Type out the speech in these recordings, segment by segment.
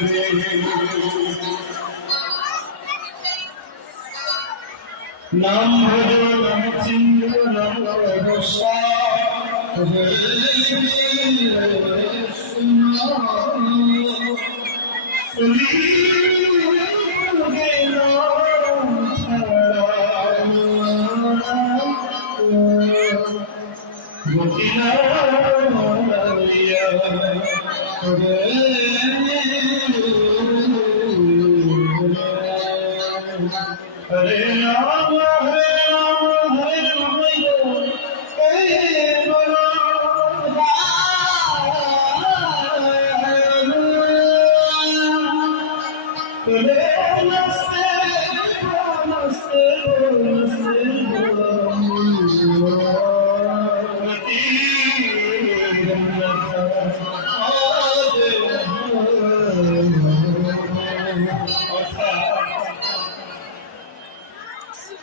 হরে নাম ভজ নাম চিন্তা নাম হরে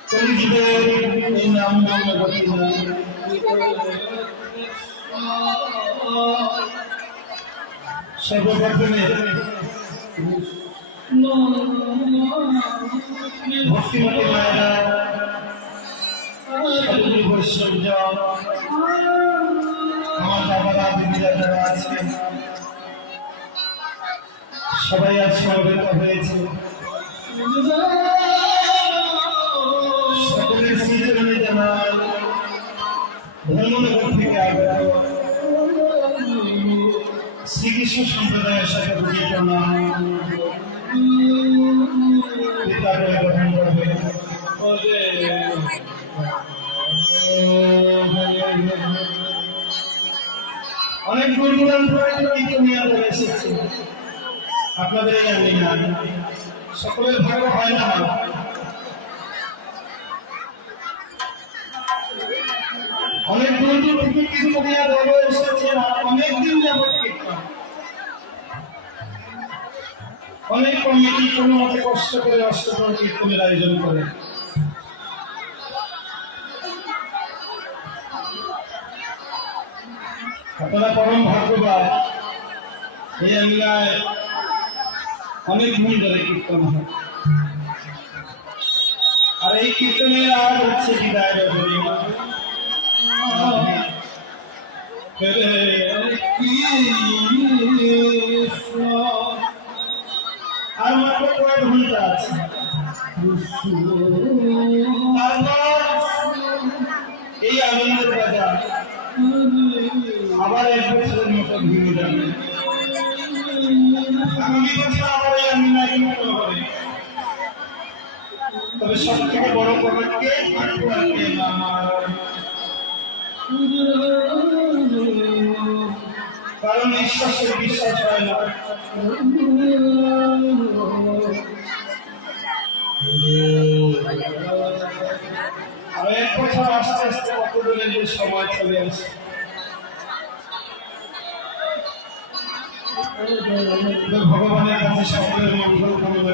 কলিযুগের এই নাম জন্মগতি সর্বপ্রথমে ভক্তিমতী মায়েরা সাধুগুরু বৈষ্ণব আমার সবাই আজ সমবেত হয়েছে। শ্রীকৃষ্ণ সম্প্রদায়ের সাথে জড়িত নাম পিতাকে গ্রহণ করবে অনেক দূর দূরান্ত কিন্তু এসেছে আপনাদের জানি না। সকলের ভাগ্য হয় না অনেক দূর দূর থেকে কিন্তু নিয়ে দল এসেছে অনেক দিন যাবত কীর্তন অনেক কমিটি কোনো মতে কষ্ট করে অষ্টপ্রহর কীর্তনের আয়োজন করে। আপনারা পরম ভাগ্যবান। এই এলাকায় অনেক দিন ধরে কীর্তন হয়। আর এই কীর্তনের আর হচ্ছে বিদায় আর মাত্র কয়েক ঘণ্টা আছে এই আনন্দের বাজার আবার এক মতো ঘুরে আবার তবে সব থেকে বড় প্রকটকে ঈশ্বরের বিশ্বাস হয় না। আস্তে আস্তে কত সময় চলে আসে। ভগবানের কাছে সকলের মঙ্গল কামনা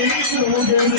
I'm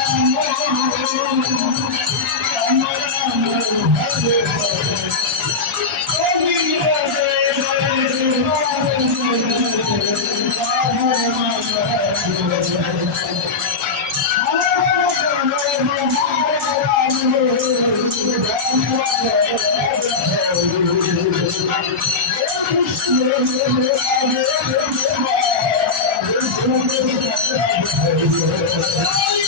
Thank you.